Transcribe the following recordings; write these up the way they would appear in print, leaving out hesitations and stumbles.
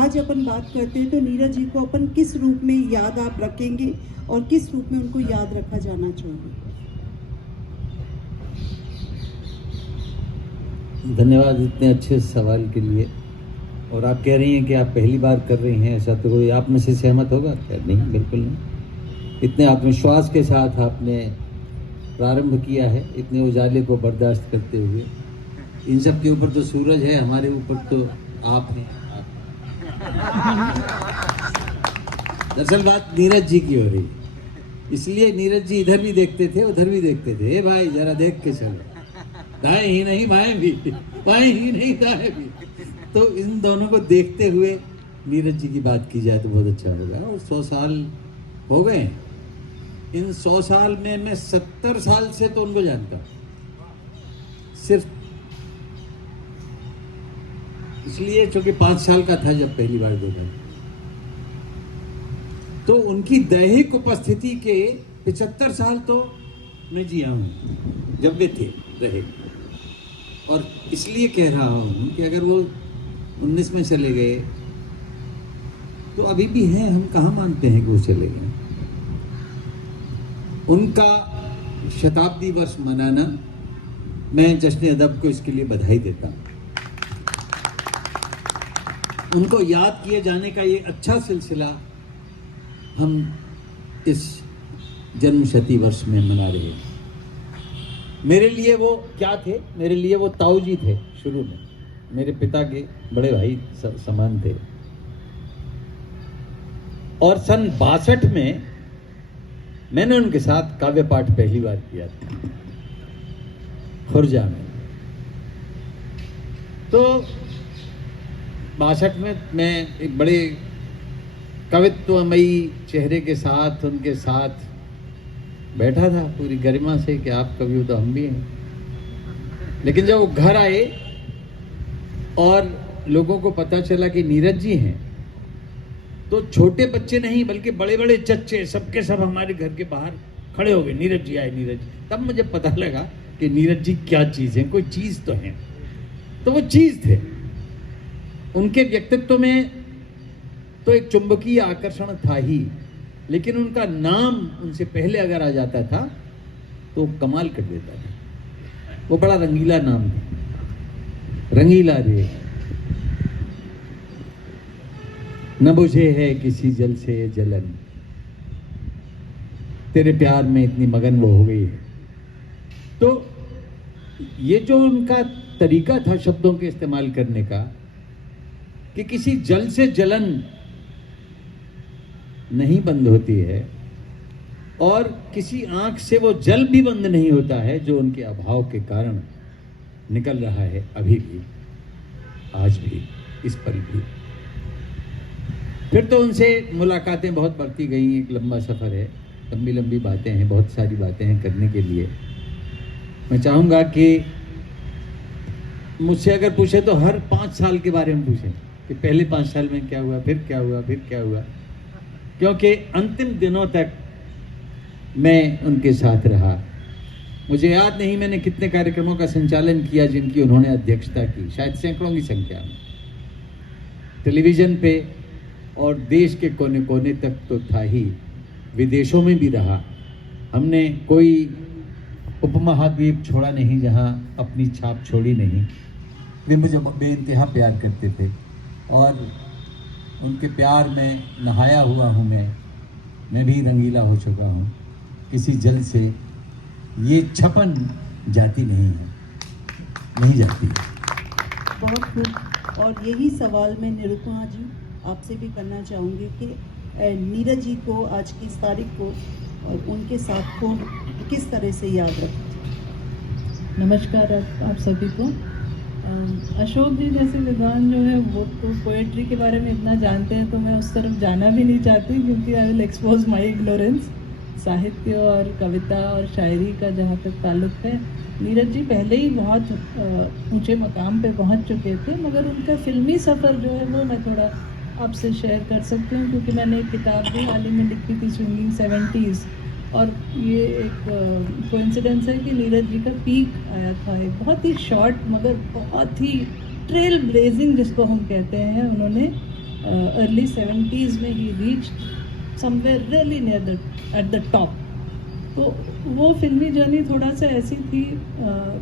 आज अपन बात करते हैं तो नीरज जी को अपन किस रूप में याद आप रखेंगे और किस रूप में उनको याद रखा जाना चाहिए? धन्यवाद इतने अच्छे सवाल के लिए। और आप कह रही हैं कि आप पहली बार कर रही हैं, ऐसा तो कोई आप में से सहमत होगा? नहीं, बिल्कुल नहीं। इतने आत्मविश्वास के साथ आपने प्रारंभ किया है, इतने उजाले को बर्दाश्त करते हुए। इन सब के ऊपर तो सूरज है, हमारे ऊपर तो आप हैं। दरअसल बात नीरज जी की हो रही, इसलिए नीरज जी इधर भी देखते थे उधर भी देखते थे। ए भाई जरा देख के चलो, दाएं ही नहीं बाएं भी, बाएं ही नहीं दाएं भी। तो इन दोनों को देखते हुए नीरज जी की बात की जाए तो बहुत अच्छा होगा। और 100 साल हो गए। इन 100 साल में मैं 70 साल से तो उनको जानता हूँ, सिर्फ इसलिए क्योंकि 5 साल का था जब पहली बार देखा। तो उनकी दैहिक उपस्थिति के 75 साल तो मैं जिया हूँ जब वे थे रहे। और इसलिए कह रहा हूँ कि अगर वो 19 में चले गए तो अभी भी हैं, हम कहाँ मानते हैं कि वो चले गए। उनका शताब्दी वर्ष मनाना, मैं जश्न अदब को इसके लिए बधाई देता हूँ। उनको याद किए जाने का ये अच्छा सिलसिला हम इस जन्म शती वर्ष में मना रहे हैं। मेरे लिए वो क्या थे? मेरे लिए वो ताऊ जी थे। शुरू में मेरे पिता के बड़े भाई समान थे। और सन 62 में मैंने उनके साथ काव्य पाठ पहली बार किया था खुर्जा में। तो 62 में मैं एक बड़े कवित्वमयी चेहरे के साथ उनके साथ बैठा था पूरी गरिमा से कि आप कवि हो तो हम भी हैं। लेकिन जब वो घर आए और लोगों को पता चला कि नीरज जी हैं, तो छोटे बच्चे नहीं बल्कि बड़े बड़े चच्चे सबके सब हमारे घर के बाहर खड़े हो गए, नीरज जी आए, नीरज जी। तब मुझे पता लगा कि नीरज जी क्या चीज़ है, कोई चीज़ तो है। तो वो चीज़ थे। उनके व्यक्तित्व में तो एक चुंबकीय आकर्षण था ही, लेकिन उनका नाम उनसे पहले अगर आ जाता था तो कमाल कर देता था। वो बड़ा रंगीला नाम था, रंगीला रे। न बुझे है किसी जल से जलन, तेरे प्यार में इतनी मगन वो हो गई है। तो ये जो उनका तरीका था शब्दों के इस्तेमाल करने का, कि किसी जल से जलन नहीं बंद होती है और किसी आंख से वो जल भी बंद नहीं होता है जो उनके अभाव के कारण निकल रहा है अभी भी, आज भी, इस पल भी। फिर तो उनसे मुलाकातें बहुत बढ़ती गई। एक लंबा सफ़र है, लंबी लंबी बातें हैं, बहुत सारी बातें हैं करने के लिए। मैं चाहूँगा कि मुझसे अगर पूछे तो हर 5 साल के बारे में पूछें कि पहले 5 साल में क्या हुआ, फिर क्या हुआ, फिर क्या हुआ। क्योंकि अंतिम दिनों तक मैं उनके साथ रहा। मुझे याद नहीं मैंने कितने कार्यक्रमों का संचालन किया जिनकी उन्होंने अध्यक्षता की, शायद सैकड़ों की संख्या में। टेलीविज़न पे और देश के कोने कोने तक तो था ही, विदेशों में भी रहा। हमने कोई उपमहाद्वीप छोड़ा नहीं जहां अपनी छाप छोड़ी नहीं। वे मुझे बेइंतहा प्यार करते थे और उनके प्यार में नहाया हुआ हूँ मैं भी रंगीला हो चुका हूँ। किसी जल से ये छपन जाती नहीं है, नहीं जाती। बहुत खूब। और यही सवाल मैं निरुपमा जी आपसे भी करना चाहूँगी कि नीरज जी को आज की इस तारीख को और उनके साथ को किस तरह से याद रखें? नमस्कार आप सभी को। अशोक जी जैसे विद्वान जो है वो तो पोएट्री के बारे में इतना जानते हैं, तो मैं उस तरफ जाना भी नहीं चाहती क्योंकि I will expose my ignorance. साहित्य और कविता और शायरी का जहाँ तक ताल्लुक है, नीरज जी पहले ही बहुत ऊंचे मकाम पे पहुँच चुके थे, मगर उनका फिल्मी सफ़र जो है वो मैं थोड़ा आपसे शेयर कर सकती हूँ क्योंकि मैंने एक किताब भी हाल ही में लिखी थी, स्विंगिंग 70s। और ये एक कोइंसिडेंस है कि नीरज जी का पीक आया था, एक बहुत ही शॉर्ट मगर बहुत ही ट्रेल ब्लेजिंग जिसको हम कहते हैं, उन्होंने अर्ली 70s में ही reach somewhere really near the at the top. तो वो फिल्मी जर्नी थोड़ा सा ऐसी थी,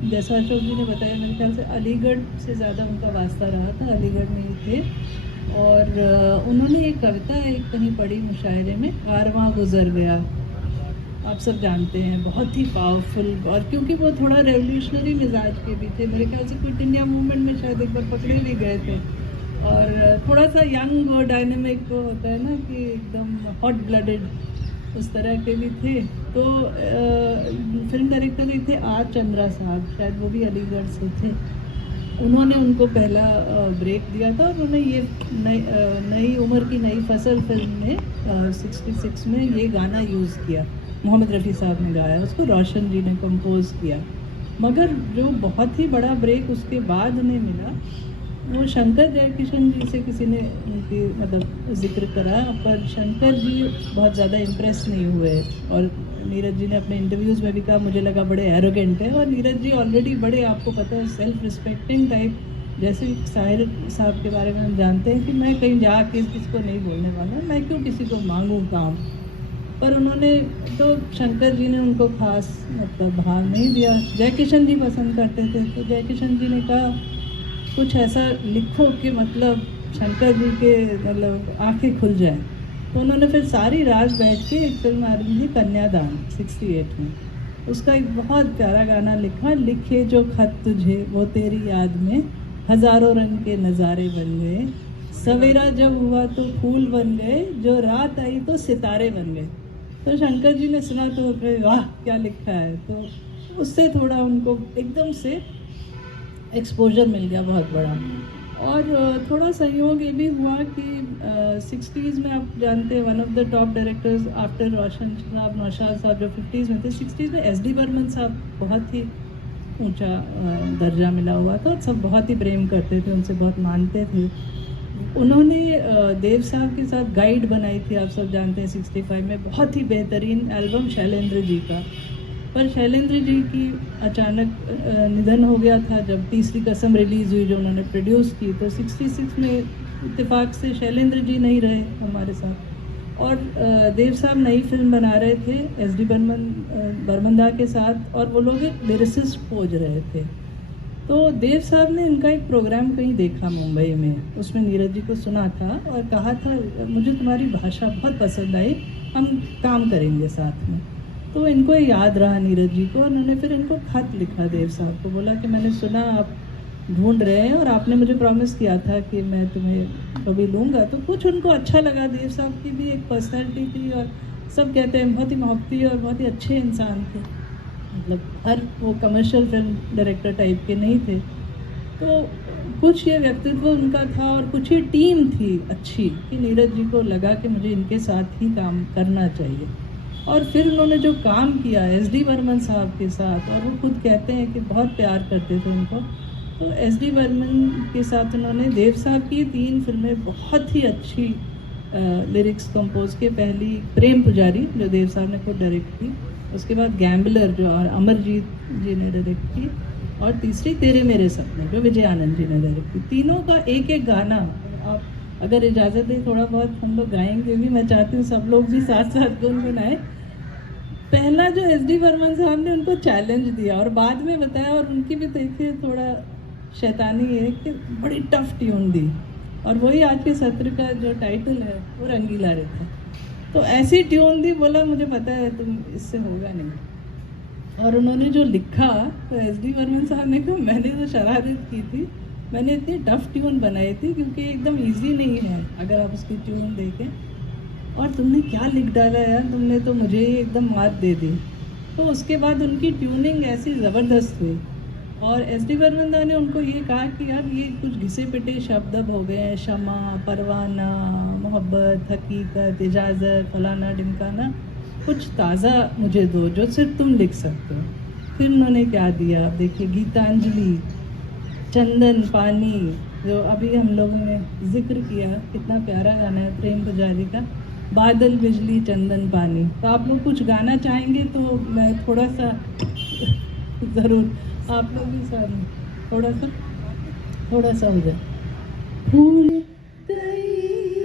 जैसा अशोक जी ने बताया, मेरे ख्याल से अलीगढ़ से ज़्यादा उनका वास्ता रहा था, अलीगढ़ में ही थे। और उन्होंने एक कविता एक कहीं पढ़ी मुशायरे में, कारवां गुजर गया, आप सब जानते हैं, बहुत ही पावरफुल। और क्योंकि वो थोड़ा रेवोल्यूशनरी मिजाज के भी थे, मेरे ख्याल से क्विट इंडिया मूवमेंट में शायद एक बार पकड़े भी गए थे, और थोड़ा सा यंग और डायनेमिक होता है ना कि एकदम हॉट ब्लडेड, उस तरह के भी थे। तो फिल्म डायरेक्टर ही थे आर चंद्रा साहब, शायद वो भी अलीगढ़ से थे। उन्होंने उनको पहला ब्रेक दिया था, और उन्होंने ये नई उम्र की नई फसल फिल्म में 66 में ये गाना यूज़ किया, मोहम्मद रफ़ी साहब ने गाया, उसको रोशन जी ने कंपोज किया। मगर जो बहुत ही बड़ा ब्रेक उसके बाद उन्हें मिला, वो शंकर जयकिशन जी से किसी ने उनकी मतलब जिक्र करा, पर शंकर जी बहुत ज़्यादा इम्प्रेस नहीं हुए। और नीरज जी ने अपने इंटरव्यूज़ में भी कहा, मुझे लगा बड़े एरोगेंट है। और नीरज जी ऑलरेडी बड़े, आपको पता है, सेल्फ रिस्पेक्टिंग टाइप, जैसे साहिर साहब के बारे में हम जानते हैं कि मैं कहीं जा के किसी को नहीं बोलने वाला, मैं क्यों किसी को मांगूँ काम। पर उन्होंने तो शंकर जी ने उनको खास मतलब भाव नहीं दिया। जयकिशन जी पसंद करते थे, तो जयकिशन जी ने कहा कुछ ऐसा लिखो कि मतलब शंकर जी के मतलब आंखें खुल जाए। तो उन्होंने फिर सारी रात बैठ के एक फिल्म आ रही थी कन्यादान 68 में, उसका एक बहुत प्यारा गाना लिखा, लिखे जो खत तुझे वो तेरी याद में हज़ारों रंग के नज़ारे बन गए, सवेरा जब हुआ तो फूल बन गए, जो रात आई तो सितारे बन गए। तो शंकर जी ने सुना तो कहे वाह क्या लिखा है। तो उससे थोड़ा उनको एकदम से एक्सपोजर मिल गया बहुत बड़ा। और थोड़ा सहयोग ये भी हुआ कि 60s में आप जानते हैं, one of the top directors after Roshan Sahab, Naushad साहब जो 50s में थे, 60s में SD बर्मन साहब बहुत ही ऊंचा दर्जा मिला हुआ था, सब बहुत ही प्रेम करते थे, उनसे बहुत मानते थे। उन्होंने देव साहब के साथ गाइड बनाई थी, आप सब जानते हैं, 65 में, बहुत ही बेहतरीन एल्बम शैलेंद्र जी का। पर शैलेंद्र जी की अचानक निधन हो गया था जब तीसरी कसम रिलीज़ हुई जो उन्होंने प्रोड्यूस की। तो 66 में इत्तेफाक से शैलेंद्र जी नहीं रहे हमारे साथ, और देव साहब नई फिल्म बना रहे थे SD बर्मंदा के साथ, और वो लोग एक लिरिसिस्ट खोज रहे थे। तो देव साहब ने इनका एक प्रोग्राम कहीं देखा मुंबई में, उसमें नीरज जी को सुना था और कहा था मुझे तुम्हारी भाषा बहुत पसंद आई, हम काम करेंगे साथ में। तो इनको याद रहा नीरज जी को, उन्होंने फिर इनको खत लिखा देव साहब को, बोला कि मैंने सुना आप ढूंढ रहे हैं और आपने मुझे प्रॉमिस किया था कि मैं तुम्हें कभी लूँगा। तो कुछ उनको अच्छा लगा, देव साहब की भी एक पर्सनैलिटी थी, और सब कहते हैं बहुत ही मोहब्बती और बहुत ही अच्छे इंसान थे, मतलब हर वो कमर्शियल फिल्म डायरेक्टर टाइप के नहीं थे। तो कुछ ये व्यक्तित्व उनका था, और कुछ ही टीम थी अच्छी कि नीरज जी को लगा कि मुझे इनके साथ ही काम करना चाहिए। और फिर उन्होंने जो काम किया SD बर्मन साहब के साथ, और वो खुद कहते हैं कि बहुत प्यार करते थे उनको, तो SD बर्मन के साथ उन्होंने देव साहब की 3 फिल्में बहुत ही अच्छी लिरिक्स कंपोज के। पहली प्रेम पुजारी जो देव साहब ने खुद डायरेक्ट की, उसके बाद गैम्बलर जो अमरजीत जी ने डायरेक्ट की, और तीसरी तेरे मेरे सपने जो विजय आनंद जी ने डायरेक्ट की। तीनों का एक एक गाना, आप अगर इजाज़त दें थोड़ा बहुत हम लोग गाएंगे भी, मैं चाहती हूँ सब लोग भी साथ साथ गुनगुनाएं। पहला जो SD बर्मन साहब ने उनको चैलेंज दिया और बाद में बताया, और उनकी भी देखिए थोड़ा शैतानी है कि बड़ी टफ ट्यून दी, और वही आज के सत्र का जो टाइटल है वो रंगीला रहता है। तो ऐसी ट्यून दी, बोला मुझे पता है तुम इससे होगा नहीं। और उन्होंने जो लिखा, तो SD बर्मन साहब ने कहा मैंने तो शरारत की थी, मैंने इतनी टफ ट्यून बनाई थी क्योंकि एकदम ईजी नहीं है अगर आप उसकी ट्यून देखें, और तुमने क्या लिख डाला यार, तुमने तो मुझे ही एकदम मात दे दी। तो उसके बाद उनकी ट्यूनिंग ऐसी ज़बरदस्त हुई, और SD बर्मन ने उनको ये कहा कि यार ये कुछ घिसे पिटे शब्द अब हो गए हैं, शमा, परवाना, मोहब्बत, हकीकत, इजाज़त, फलाना ढिमकाना, कुछ ताज़ा मुझे दो जो सिर्फ तुम लिख सकते हो। फिर उन्होंने क्या दिया, आप देखिए, गीतांजलि, चंदन पानी जो अभी हम लोगों ने जिक्र किया, कितना प्यारा गाना है प्रेम पुजारी का, बादल बिजली चंदन पानी। तो आप लोग कुछ गाना चाहेंगे तो मैं थोड़ा सा ज़रूर, आप लोग भी साथ थोड़ा सा हो जाए। फूल गई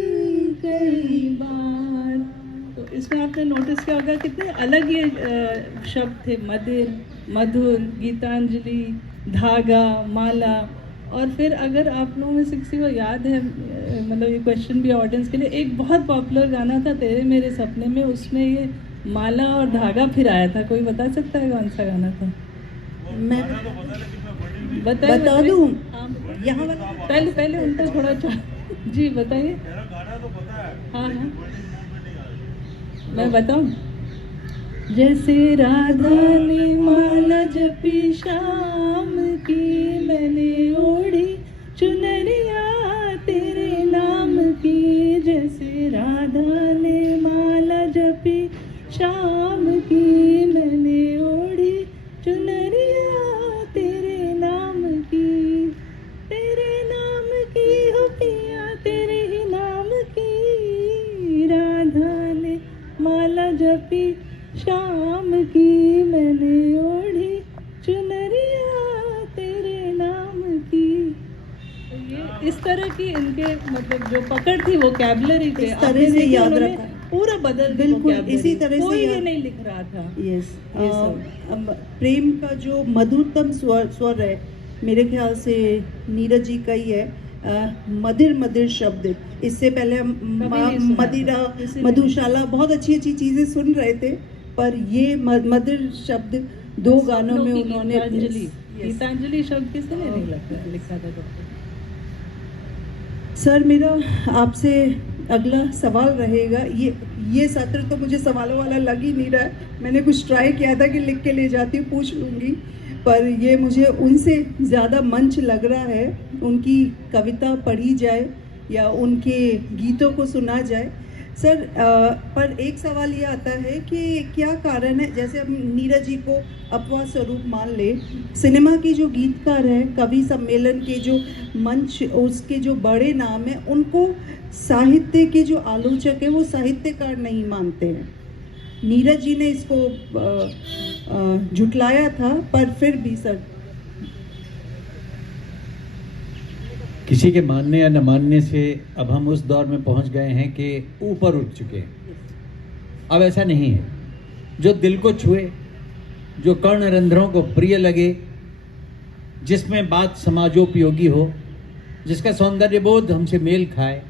इसमें आपने नोटिस किया होगा कितने अलग ये शब्द थे, मदिर, मधुर, गीतांजलि, धागा, माला। और फिर अगर आप लोगों में से किसी को याद है, मतलब ये क्वेश्चन भी ऑडियंस के लिए, एक बहुत पॉपुलर गाना था तेरे मेरे सपने में, उसमें ये माला और धागा फिर आया था। कोई बता सकता है कौन सा गाना था? मैं बताइए, बता बताइए। दूं? हाँ, बताइए। यहाँ वाला पहले उनका थोड़ा जी बताइए। हाँ हाँ, मैं बताऊं? जैसे राधा ने माला जपी शाम की, मैंने ओढ़ी चुनरिया तेरे नाम की। जैसे राधा ने माला जपी शाम की, मैंने ओढ़ी चुनरिया तेरे नाम की। तेरे नाम की हो पिया, तेरे ही नाम की। राधा ने माला जपी शाम की, मैंने ओढ़ी चुनरिया तेरे नाम की। तो ये इस तरह की इनके मतलब जो पकड़ थी वो कैबलरी पे इस तरह से याद रखा, पूरा बदल दी बिल्कुल vocabulary। इसी तरह से कोई ये याद- नहीं लिख रहा था। यस, ये सब। प्रेम का जो मधुरतम स्वर है मेरे ख्याल से नीरज जी का ही है। मधिर मधिर शब्द, इससे पहले हम नहीं सुना था, मदिरा, इसीलिए मधुशाला, बहुत अच्छी अच्छी चीजें सुन रहे थे, पर ये मधुर शब्द दो गानों में उन्होंने गीतांजलि, Yes. गीतांजलि शब्द किसने नहीं लिखा था तब तक? सर मेरा आपसे अगला सवाल रहेगा, ये सत्र तो मुझे सवालों वाला लग ही नहीं रहा है। मैंने कुछ ट्राई किया था कि लिख के ले जाती हूँ, पूछ लूँगी, पर ये मुझे उनसे ज़्यादा मंच लग रहा है। उनकी कविता पढ़ी जाए या उनके गीतों को सुना जाए। सर पर एक सवाल ये आता है कि क्या कारण है, जैसे हम नीरज जी को अपवाद स्वरूप मान ले, सिनेमा की जो गीतकार है, कवि सम्मेलन के जो मंच, उसके जो बड़े नाम हैं, उनको साहित्य के जो आलोचक हैं वो साहित्यकार नहीं मानते हैं। नीरज जी ने इसको झुटलाया था, पर फिर भी सर किसी के मानने या न मानने से अब हम उस दौर में पहुंच गए हैं कि ऊपर उठ चुके हैं। अब ऐसा नहीं है। जो दिल को छुए, जो कर्ण रंध्रों को प्रिय लगे, जिसमें बात समाजोपयोगी हो, जिसका सौंदर्य बोध हमसे मेल खाए,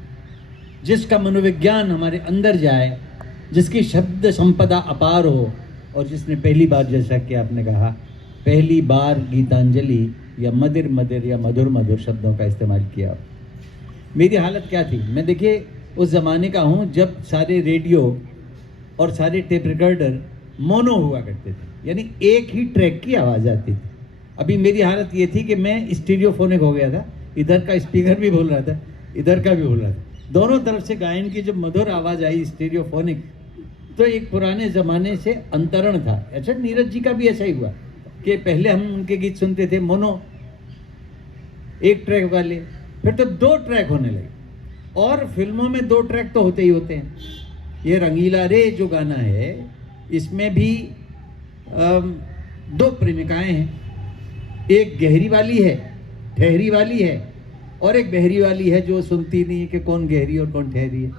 जिसका मनोविज्ञान हमारे अंदर जाए, जिसकी शब्द संपदा अपार हो, और जिसने पहली बार, जैसा कि आपने कहा, पहली बार गीतांजलि या मदिर मदिर या मधुर मधुर शब्दों का इस्तेमाल किया। मेरी हालत क्या थी? मैं देखिए उस ज़माने का हूँ जब सारे रेडियो और सारे टेप रिकॉर्डर मोनो हुआ करते थे, यानी एक ही ट्रैक की आवाज़ आती थी। अभी मेरी हालत ये थी कि मैं स्टीरियोफोनिक हो गया था, इधर का स्पीकर भी बोल रहा था, इधर का भी बोल रहा था, दोनों तरफ से गायन की जब मधुर आवाज़ आई स्टीरियोफोनिक, तो एक पुराने ज़माने से अंतरण था। अच्छा, नीरज जी का भी ऐसा ही हुआ कि पहले हम उनके गीत सुनते थे मोनो, एक ट्रैक वाले, फिर तो दो ट्रैक होने लगे, और फिल्मों में दो ट्रैक तो होते ही होते हैं। ये रंगीला रे जो गाना है, इसमें भी दो प्रेमिकाएं हैं, एक गहरी वाली है, ठहरी वाली है, और एक बहरी वाली है जो सुनती नहीं है कि कौन गहरी और कौन ठहरी है।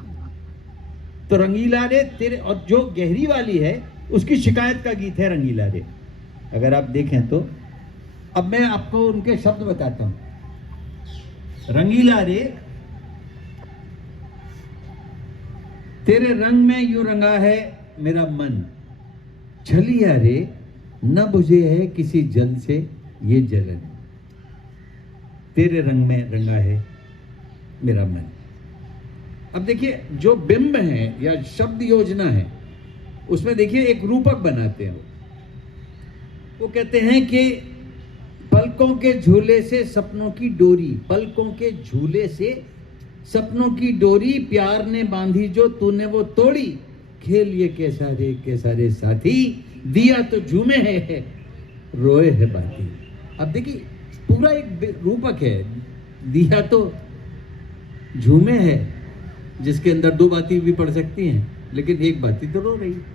तो रंगीला रे तेरे, और जो गहरी वाली है उसकी शिकायत का गीत है रंगीला रे, अगर आप देखें तो। अब मैं आपको उनके शब्द बताता हूं। रंगीला रे तेरे रंग में यूं रंगा है मेरा मन, छलिया रे न बुझे है किसी जल से ये जलन, तेरे रंग में रंगा है मेरा मन। अब देखिए जो बिंब है या शब्द योजना है, उसमें देखिए एक रूपक बनाते हैं। वो कहते हैं कि पलकों के झूले से सपनों की डोरी, पलकों के झूले से सपनों की डोरी, प्यार ने बांधी जो तूने वो तोड़ी, खेल ये कैसा रे साथी, दिया तो झूमे है रोए है बाती। अब देखिए पूरा एक रूपक है, दिया तो झूमे है, जिसके अंदर दो बाती भी पड़ सकती हैं, लेकिन एक बाती तो रो रही है।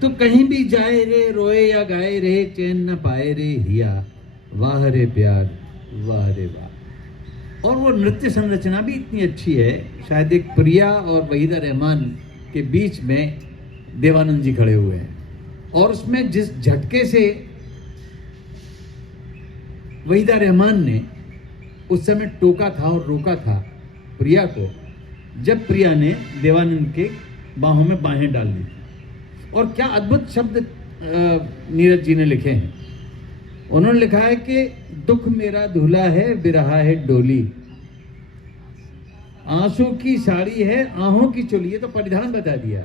तो कहीं भी जाए रे रोए या गाए रे, चैन न पाए रे हिया, वाह रे प्यार वाह रे वाह। और वो नृत्य संरचना भी इतनी अच्छी है, शायद एक प्रिया और वहीदा रहमान के बीच में देवानंद जी खड़े हुए हैं, और उसमें जिस झटके से वहीदा रहमान ने उस समय टोका था और रोका था प्रिया को, जब प्रिया ने देवानंद के बाहों में बाहें डाल दी। और क्या अद्भुत शब्द नीरज जी ने लिखे हैं। उन्होंने लिखा है कि दुख मेरा दूल्हा है, बिरहा है डोली, आंसू की साड़ी है, आहों की चोली। ये तो परिधान बता दिया।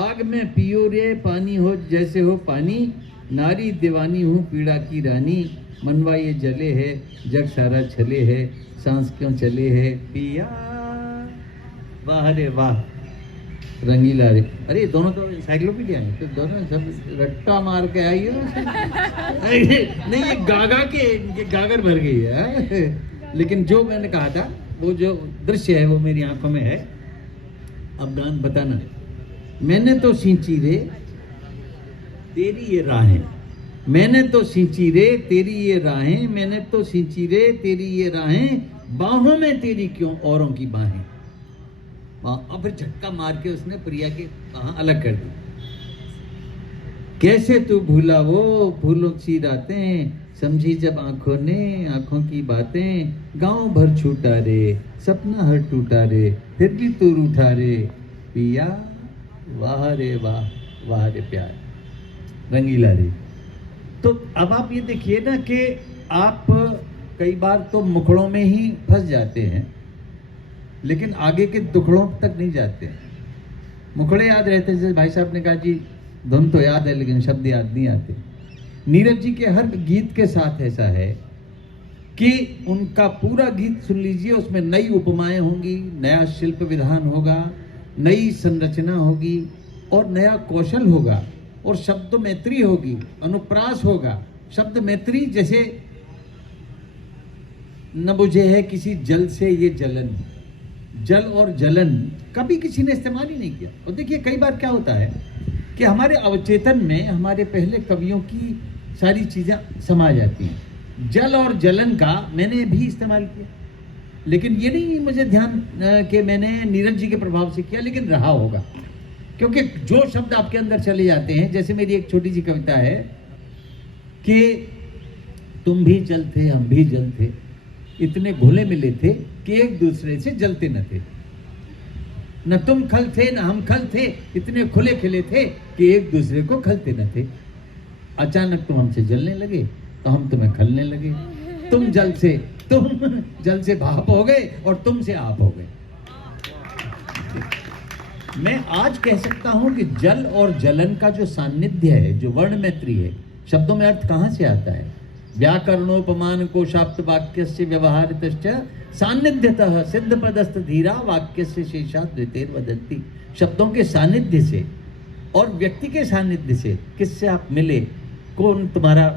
आग में पियो रे पानी हो जैसे हो पानी, नारी दीवानी हूँ पीड़ा की रानी, मनवा ये जले है जग सारा छले है, सांस क्यों चले है पिया। वाह रे वाह, रंगीला रे। अरे ये दोनों तो एनसाइक्लोपीडिया हैं, तो दोनों सब रट्टा मार के आई हो। नहीं, ये गागा के ये गागर भर गई है। लेकिन जो मैंने कहा था, वो जो दृश्य है वो मेरी आंखों में है। अब गान बताना। मैंने तो सींची रे तेरी ये राहें, मैंने तो सींची रे तेरी ये राहें, मैंने तो सींची रे तेरी ये राहें, बाहों में तेरी क्यों औरों की बाहें। और फिर झटका मार के उसने प्रिया के बाहें अलग कर दी। कैसे तू भूला वो फूलों सी रातें, समझी जब आंखों ने आंखों की बातें, गांव भर छूटा रे सपना हर टूटा रे, फिर भी तू रूठा रे पिया। वाह रे वाह, वाह रे प्यार, रंगीला रे। तो अब आप ये देखिए ना कि आप कई बार तो मुखड़ों में ही फंस जाते हैं, लेकिन आगे के दुखड़ों तक नहीं जाते। मुखड़े याद रहते, जैसे भाई साहब ने कहा जी धुन तो याद है लेकिन शब्द याद नहीं आते। नीरज जी के हर गीत के साथ ऐसा है कि उनका पूरा गीत सुन लीजिए, उसमें नई उपमाएं होंगी, नया शिल्प विधान होगा, नई संरचना होगी और नया कौशल होगा, और शब्द मैत्री होगी, अनुप्रास होगा। शब्द मैत्री जैसे न बुझे है किसी जल से ये जलन, जल और जलन कभी किसी ने इस्तेमाल ही नहीं किया। और देखिए कई बार क्या होता है कि हमारे अवचेतन में हमारे पहले कवियों की सारी चीज़ें समा जाती हैं। जल और जलन का मैंने भी इस्तेमाल किया, लेकिन ये नहीं मुझे ध्यान कि मैंने नीरज जी के प्रभाव से किया, लेकिन रहा होगा, क्योंकि जो शब्द आपके अंदर चले जाते हैं। जैसे मेरी एक छोटी सी कविता है कि तुम भी जल थे हम भी जल थे, इतने घुले मिले थे कि एक दूसरे से जलते न थे। न तुम खल थे न हम खल थे, इतने खुले खिले थे कि एक दूसरे को खलते न थे। अचानक तुम हमसे जलने लगे तो हम तुम्हें खलने लगे। तुम जल से भाप हो गए और तुम से आप हो गए। मैं आज कह सकता हूं कि जल और जलन का जो सान्निध्य है, जो वर्ण मैत्री है, शब्दों में अर्थ कहां से आता है? व्याकरणोपमान को शाप्त वाक्य से व्यवहारितश्च सान्निध्यतः सिद्ध पदस्थ धीरा वाक्य से शेषात् द्वितेर वदन्ति। शब्दों के सान्निध्य से और व्यक्ति के सान्निध्य से, किससे आप मिले, कौन तुम्हारा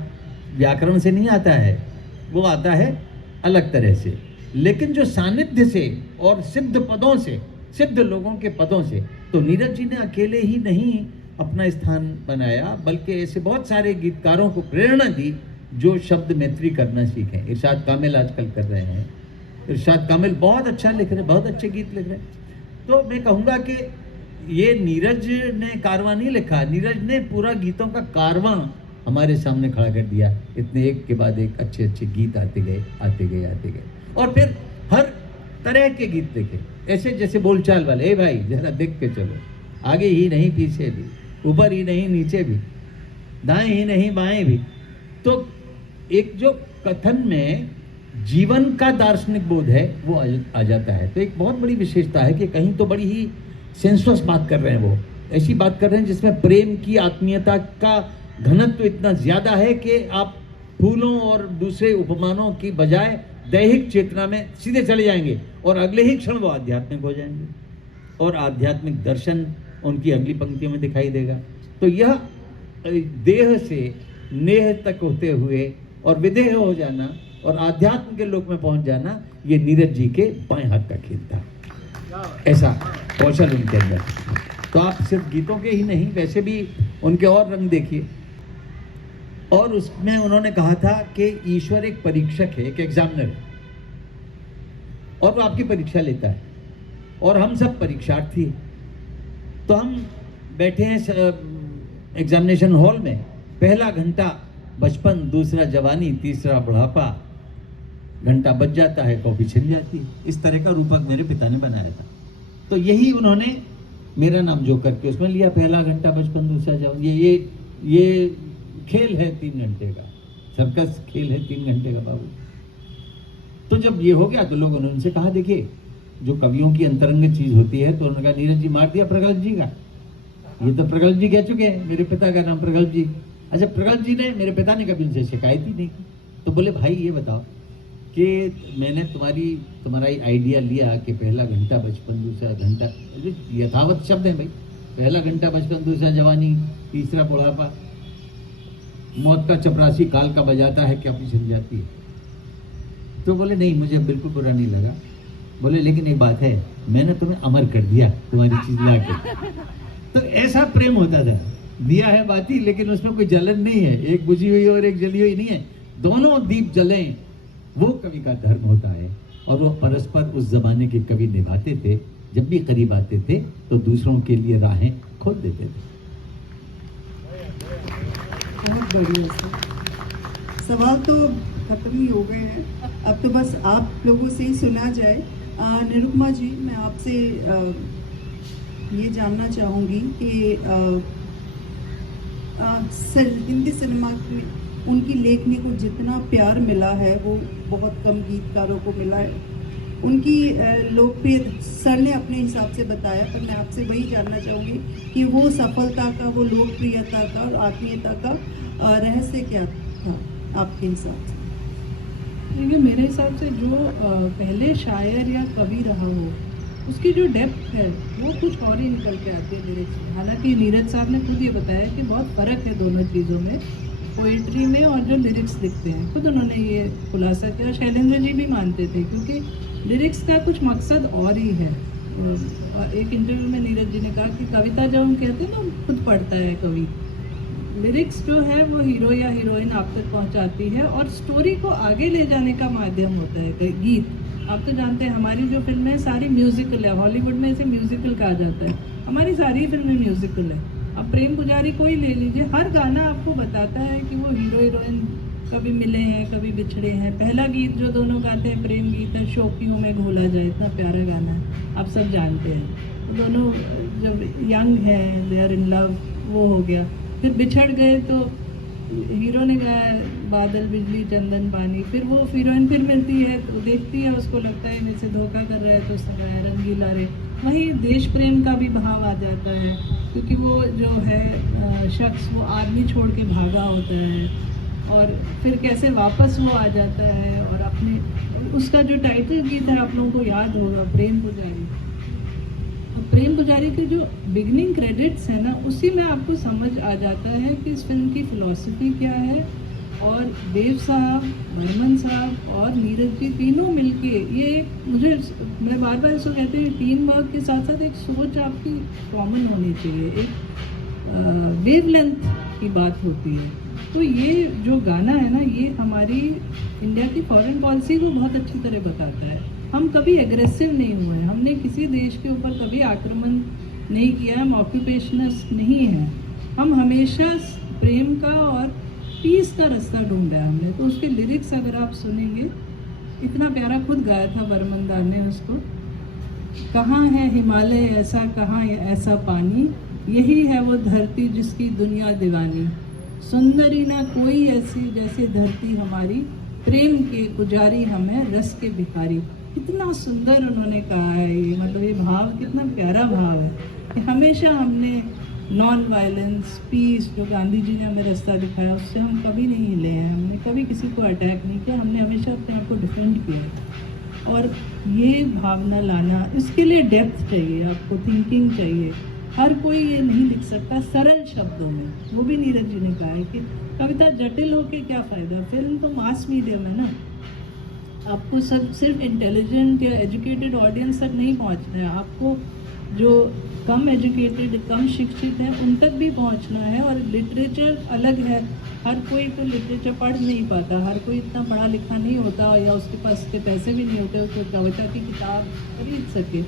व्याकरण से नहीं आता है, वो आता है अलग तरह से। लेकिन जो सान्निध्य से और सिद्ध पदों से, सिद्ध लोगों के पदों से, तो नीरज जी ने अकेले ही नहीं अपना स्थान बनाया, बल्कि ऐसे बहुत सारे गीतकारों को प्रेरणा दी जो शब्द मैत्री करना सीखें। इरशाद कामिल आजकल कर रहे हैं, इरशाद कामिल बहुत अच्छा लिख रहे हैं, बहुत अच्छे गीत लिख रहे हैं। तो मैं कहूँगा कि ये नीरज ने कारवां नहीं लिखा, नीरज ने पूरा गीतों का कारवां हमारे सामने खड़ा कर दिया। इतने एक के बाद एक अच्छे अच्छे गीत आते गए आते गए आते गए, और फिर हर तरह के गीत देखे, ऐसे जैसे बोलचाल वाले, ए भाई जरा देख के चलो, आगे ही नहीं पीछे भी, ऊपर ही नहीं नीचे भी, दाएं ही नहीं बाएं भी। तो एक जो कथन में जीवन का दार्शनिक बोध है वो आ जाता है। तो एक बहुत बड़ी विशेषता है कि कहीं तो बड़ी ही सेंसुअस बात कर रहे हैं, वो ऐसी बात कर रहे हैं जिसमें प्रेम की, आत्मीयता का घनत्व इतना ज्यादा है कि आप फूलों और दूसरे उपमानों की बजाय दैहिक चेतना में सीधे चले जाएंगे और अगले ही क्षण वो आध्यात्मिक हो जाएंगे, और आध्यात्मिक दर्शन उनकी अगली पंक्तियों में दिखाई देगा। तो यह देह से नेह तक होते हुए और विदेह हो जाना और आध्यात्म के लोक में पहुंच जाना, ये नीरज जी के बाएं हाथ का खेल था। ऐसा कौशल उनके अंदर। तो आप सिर्फ गीतों के ही नहीं, वैसे भी उनके और रंग देखिए। और उसमें उन्होंने कहा था कि ईश्वर एक परीक्षक है, एक एग्जामिनर है, और वो आपकी परीक्षा लेता है, और हम सब परीक्षार्थी हैं। तो हम बैठे हैं एग्जामिनेशन हॉल में, पहला घंटा बचपन, दूसरा जवानी, तीसरा बुढ़ापा, घंटा बज जाता है, कॉपी छिन जाती है। इस तरह का रूपक मेरे पिता ने बनाया था। तो यही उन्होंने मेरा नाम जो करके उसमें लिया, पहला घंटा बचपन, दूसरा जवानी। ये खेल है 3 घंटे का, सर्कस खेल है 3 घंटे का बाबू। तो जब ये हो गया तो लोगों ने उनसे कहा, देखिए जो कवियों की अंतरंग चीज होती है, तो उन्होंने कहा नीरज जी मार दिया प्रगल्भ जी का, ये तो प्रगल्भ जी कह चुके हैं, मेरे पिता का नाम प्रगल्भ जी। अच्छा, प्रगल्भ जी ने, मेरे पिता ने कभी उनसे शिकायत ही नहीं की। तो बोले भाई ये बताओ कि मैंने तुम्हारा आइडिया लिया कि पहला घंटा बचपन, दूसरा घंटा, यथावत शब्द है भाई, पहला घंटा बचपन, दूसरा जवानी, तीसरा बुढ़ापा, मौत का चपरासी काल का बजाता है, क्या पीछे जाती है। तो बोले नहीं, मुझे बिल्कुल बुरा नहीं लगा। बोले लेकिन एक बात है, मैंने तुम्हें अमर कर दिया तुम्हारी चीज लाकर। तो ऐसा प्रेम होता था, दिया है बाती लेकिन उसमें कोई जलन नहीं है, एक बुझी हुई और एक जली हुई नहीं है, दोनों दीप जलें, वो कवि का धर्म होता है। और वो परस्पर उस जमाने के कवि निभाते थे, जब भी करीब आते थे तो दूसरों के लिए राहें खोल देते थे। बहुत बढ़िया सर। सवाल तो खत्म ही हो गए हैं, अब तो बस आप लोगों से ही सुना जाए। निरुपमा जी, मैं आपसे ये जानना चाहूँगी कि हिंदी सिनेमा की उनकी लेखनी को जितना प्यार मिला है वो बहुत कम गीतकारों को मिला है। उनकी लोकप्रिय, सर ने अपने हिसाब से बताया, पर मैं आपसे वही जानना चाहूँगी कि वो सफलता का, वो लोकप्रियता का और आत्मीयता का रहस्य क्या था आपके हिसाब से? देखिए, मेरे हिसाब से जो पहले शायर या कवि रहा हो, उसकी जो डेप्थ है वो कुछ और ही निकल के आती है लिरिक्स में। हालांकि नीरज साहब ने खुद ये बताया कि बहुत फ़र्क है दोनों चीज़ों में, पोइट्री में और जो लिरिक्स लिखते हैं, खुद उन्होंने ये खुलासा किया। शैलेंद्र जी भी मानते थे, क्योंकि लिरिक्स का कुछ मकसद और ही है। और एक इंटरव्यू में नीरज जी ने कहा कि कविता जब हम कहते हैं ना, खुद पढ़ता है कवि, लिरिक्स जो है वो हीरो या हीरोइन आप तक पहुंचाती है और स्टोरी को आगे ले जाने का माध्यम होता है गीत। आप तो जानते हैं हमारी जो फिल्में सारी म्यूजिकल है, हॉलीवुड में इसे म्यूजिकल कहा जाता है, हमारी सारी फिल्में म्यूजिकल है। अब प्रेम पुजारी को ही ले लीजिए, हर गाना आपको बताता है कि वो हीरो हीरोइन कभी मिले हैं, कभी बिछड़े हैं। पहला गीत जो दोनों गाते हैं प्रेम गीत है, शोकियों में घोला जाए, इतना प्यारा गाना है, आप सब जानते हैं। तो दोनों जब यंग हैं, दे आर इन लव, वो हो गया। फिर बिछड़ गए तो हीरो ने गाया बादल बिजली चंदन पानी, फिर वो हीरोइन फिर मिलती है तो देखती है, उसको लगता है जैसे धोखा कर रहा है, तो उसने गाया रंगीला रे। वही देश प्रेम का भी भाव आ जाता है, क्योंकि वो जो है शख्स वो आदमी छोड़ के भागा होता है और फिर कैसे वापस वो आ जाता है। और अपने उसका जो टाइटल गीत है आप लोगों को याद होगा, प्रेम पुजारी। प्रेम पुजारी के जो बिगनिंग क्रेडिट्स है ना, उसी में आपको समझ आ जाता है कि इस फिल्म की फिलॉसफी क्या है। और देव साहब, बर्मन साहब और नीरज जी तीनों मिलके ये मुझे, मैं बार बार इसको कहती हूँ, टीम वर्क के साथ साथ एक सोच आपकी कॉमन होनी चाहिए, एक वेवलेंथ की बात होती है। तो ये जो गाना है ना, ये हमारी इंडिया की फॉरेन पॉलिसी को बहुत अच्छी तरह बताता है। हम कभी एग्रेसिव नहीं हुए, हमने किसी देश के ऊपर कभी आक्रमण नहीं किया, हम ऑक्यूपेशनिस्ट नहीं हैं। हम हमेशा प्रेम का और पीस का रास्ता ढूंढा है हमने। तो उसके लिरिक्स अगर आप सुनेंगे, इतना प्यारा, खुद गाया था बर्मन दार ने उसको, कहाँ है हिमालय ऐसा, कहाँ है ऐसा पानी, यही है वो धरती जिसकी दुनिया दीवानी, सुंदरी ना कोई ऐसी जैसे धरती हमारी, प्रेम के पुजारी हमें रस के भिखारी। कितना सुंदर उन्होंने कहा है ये, मतलब ये भाव कितना प्यारा भाव है कि हमेशा हमने नॉन वायलेंस, पीस, जो गांधी जी ने हमें रास्ता दिखाया, उससे हम कभी नहीं हिले हैं। हमने कभी किसी को अटैक नहीं किया, हमने हमेशा अपने आप को डिफेंड किया। और ये भावना लाना, इसके लिए डेप्थ चाहिए आपको, थिंकिंग चाहिए। हर कोई ये नहीं लिख सकता सरल शब्दों में। वो भी नीरज जी ने कहा है कि कविता जटिल हो के क्या फ़ायदा, फिल्म तो मास मीडियम है ना, आपको सब सिर्फ इंटेलिजेंट या एजुकेटेड ऑडियंस तक नहीं पहुंचना है, आपको जो कम एजुकेटेड, कम शिक्षित हैं उन तक भी पहुंचना है। और लिटरेचर अलग है, हर कोई तो लिटरेचर पढ़ नहीं पाता, हर कोई इतना पढ़ा लिखा नहीं होता, या उसके पास के पैसे भी नहीं होते उसको कविता की किताब खरीद सके।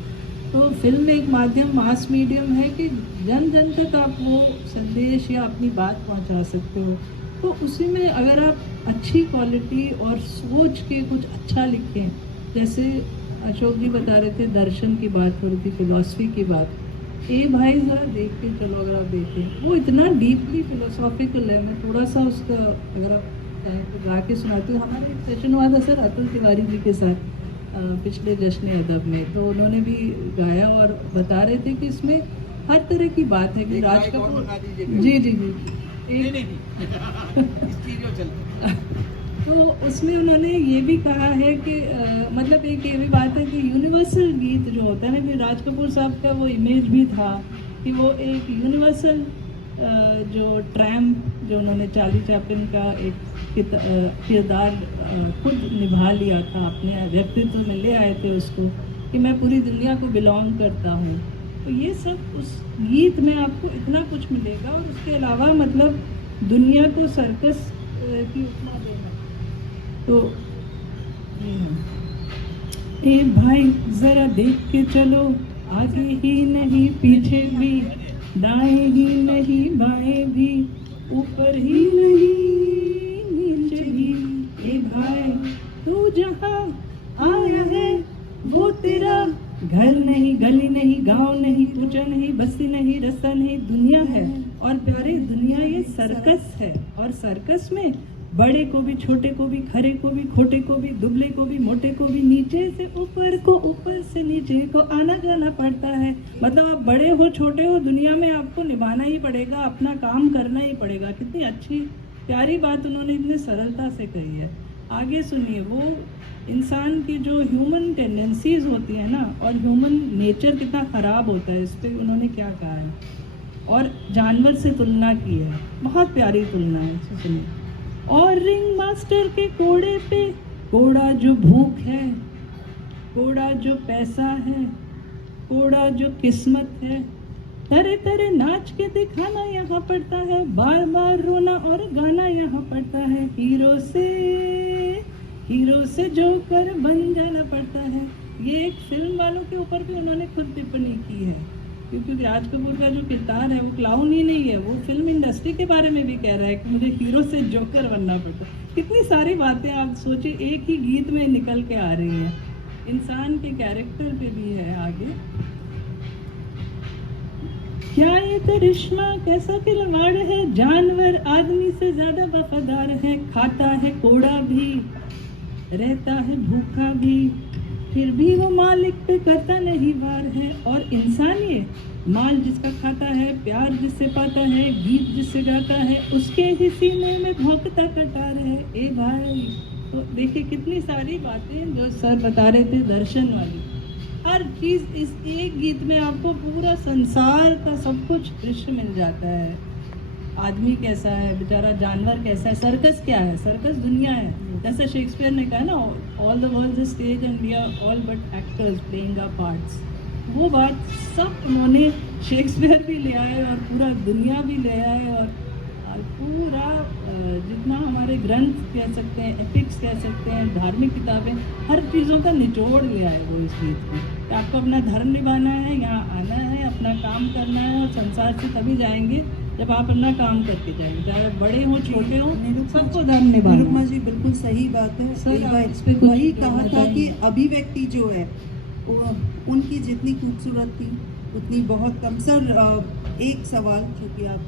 तो फिल्म एक माध्यम, मास मीडियम है कि जन जन तक आप वो संदेश या अपनी बात पहुंचा सकते हो। तो उसी में अगर आप अच्छी क्वालिटी और सोच के कुछ अच्छा लिखें, जैसे अशोक जी बता रहे थे दर्शन की बात हो रही थी, फिलॉसफी की बात, ए भाई ज़रा देख के चलो, अगर आप देखें वो इतना डीपली फिलोसॉफिकल है। मैं थोड़ा सा उसका अगर आप चाहें तो गा के सुनाती हूँ। हमारा एक सेशन हुआ था सर अतुल तिवारी जी के साथ पिछले जश्न अदब में, तो उन्होंने भी गाया और बता रहे थे कि इसमें हर तरह की बात है कि राज कपूर जी जी जी तो उसमें उन्होंने ये भी कहा है कि मतलब एक ये भी बात है कि यूनिवर्सल गीत जो होता है ना, कि राज कपूर साहब का वो इमेज भी था कि वो एक यूनिवर्सल जो ट्रैम्प जो उन्होंने चार्ली चैपलिन का एक किरदार खुद निभा लिया था, अपने व्यक्तित्व में ले आए थे उसको, कि मैं पूरी दुनिया को बिलोंग करता हूँ। तो ये सब उस गीत में आपको इतना कुछ मिलेगा। और उसके अलावा मतलब दुनिया को सर्कस की उपमा देना। तो ए भाई ज़रा देख के चलो, आगे ही नहीं पीछे भी, दाएं ही नहीं बाएं भी, ऊपर ही नहीं नीचे भी। ए भाई तू जहाँ आया है वो तेरा घर नहीं, गली नहीं, गांव नहीं, कुचा नहीं, बस्ती नहीं, रास्ता नहीं, दुनिया है। और प्यारे दुनिया ये सर्कस है, और सर्कस में बड़े को भी, छोटे को भी, खरे को भी, खोटे को भी, दुबले को भी, मोटे को भी, नीचे से ऊपर को, ऊपर से नीचे को आना जाना पड़ता है। मतलब आप बड़े हो छोटे हो, दुनिया में आपको निभाना ही पड़ेगा, अपना काम करना ही पड़ेगा। कितनी अच्छी प्यारी बात उन्होंने इतनी सरलता से कही है। आगे सुनिए, वो इंसान की जो ह्यूमन टेंडेंसीज होती है ना, और ह्यूमन नेचर कितना ख़राब होता है, इस पर उन्होंने क्या कहा है, और जानवर से तुलना की है। बहुत प्यारी तुलना है, सुनिए। और रिंग मास्टर के कोड़े पे कोड़ा जो भूख है, कोड़ा जो पैसा है, कोड़ा जो किस्मत है, तरह तरह नाच के दिखाना यहाँ पड़ता है, बार बार रोना और गाना यहाँ पड़ता है, हीरो से जोकर बन जाना पड़ता है। ये एक फिल्म वालों के ऊपर भी उन्होंने खुद टिप्पणी की है, क्योंकि राज कपूर का जो किरदार है वो क्लाउन ही नहीं है, वो फिल्म इंडस्ट्री के बारे में भी कह रहा है कि मुझे हीरो से जोकर बनना पड़ता है। कितनी सारी बातें आप सोचिए एक ही गीत में निकल के आ रही है। इंसान के कैरेक्टर पे भी है आगे। क्या ये करिश्मा कैसा खिलवाड़ है, जानवर आदमी से ज्यादा वफादार है, खाता है कोड़ा भी, रहता है भूखा भी, फिर भी वो मालिक पे करता नहीं वार है। और इंसान ये माल जिसका खाता है, प्यार जिससे पाता है, गीत जिससे गाता है, उसके ही सीने में भौंकता कटार है। ए भाई, तो देखिए कितनी सारी बातें जो सर बता रहे थे दर्शन वाली, हर चीज़ इस एक गीत में आपको पूरा संसार का सब कुछ दृश्य मिल जाता है। आदमी कैसा है बेचारा, जानवर कैसा है, सर्कस क्या है, सर्कस दुनिया है। जैसे शेक्सपियर ने कहा ना, all the world is stage and we are all but actors playing our parts. वो बात सब उन्होंने शेक्सपियर भी ले आए और पूरा दुनिया भी ले आए, और पूरा जितना हमारे ग्रंथ कह सकते हैं, एपिक्स कह सकते हैं, धार्मिक किताबें, हर चीज़ों का निचोड़ ले आए वो इस गीत में। तो आपको अपना धर्म निभाना है, यहाँ आना है, अपना काम करना है, और संसार से तभी जाएंगे जब आप अपना काम करके जाएंगे, चाहे बड़े हो छोटे हो, सबको धर्म निभाना। निरुपमा जी बिल्कुल सही बात है। सर वही कहा था कि अभिव्यक्ति जो है वो उनकी जितनी खूबसूरत थी उतनी बहुत कम। सर एक सवाल, क्योंकि आप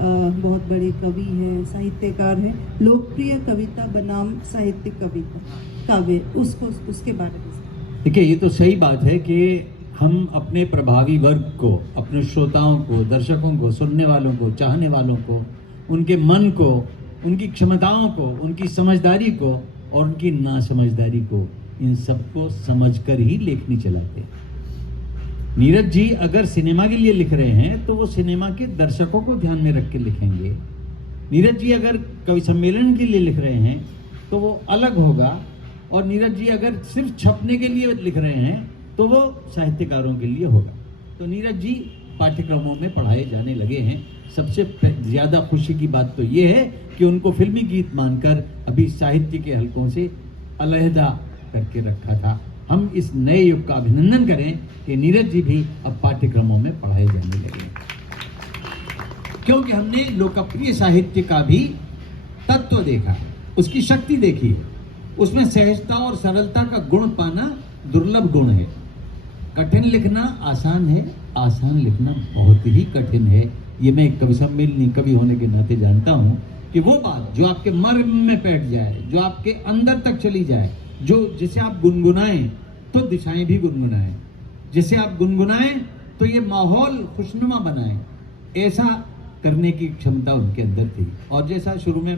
बहुत बड़े कवि हैं, साहित्यकार हैं, लोकप्रिय कविता बनाम साहित्यिक कविता काव्य, उसके बारे में। देखिए, ये तो सही बात है कि हम अपने प्रभावी वर्ग को, अपने श्रोताओं को, दर्शकों को, सुनने वालों को, चाहने वालों को, उनके मन को, उनकी क्षमताओं को, उनकी समझदारी को और उनकी नासमझदारी को, इन सबको समझकर ही लेखनी चलाते हैं। नीरज जी अगर सिनेमा के लिए लिख रहे हैं तो वो सिनेमा के दर्शकों को ध्यान में रख के लिखेंगे। नीरज जी अगर कवि सम्मेलन के लिए लिख रहे हैं तो वो अलग होगा, और नीरज जी अगर सिर्फ छपने के लिए लिख रहे हैं तो वो साहित्यकारों के लिए होगा। तो नीरज जी पाठ्यक्रमों में पढ़ाए जाने लगे हैं। सबसे ज़्यादा खुशी की बात तो ये है कि उनको फिल्मी गीत मानकर अभी साहित्य के हलकों से अलहदा करके रखा था। हम इस नए युग का अभिनंदन करें कि नीरज जी भी अब पाठ्यक्रमों में पढ़ाए जाने लगे, क्योंकि हमने लोकप्रिय साहित्य का भी तत्व देखा, उसकी शक्ति देखी, उसमें सहजता और सरलता का गुण पाना दुर्लभ गुण है। कठिन लिखना आसान है, आसान लिखना बहुत ही कठिन है। ये मैं कवि सम्मेलनी कवि होने के नाते जानता हूं कि वो बात जो आपके मर्म में बैठ जाए, जो आपके अंदर तक चली जाए, जो जिसे आप गुनगुनाएं तो दिशाएं भी गुनगुनाएं, जिसे आप गुनगुनाएं तो ये माहौल खुशनुमा बनाएं, ऐसा करने की क्षमता उनके अंदर थी। और जैसा शुरू में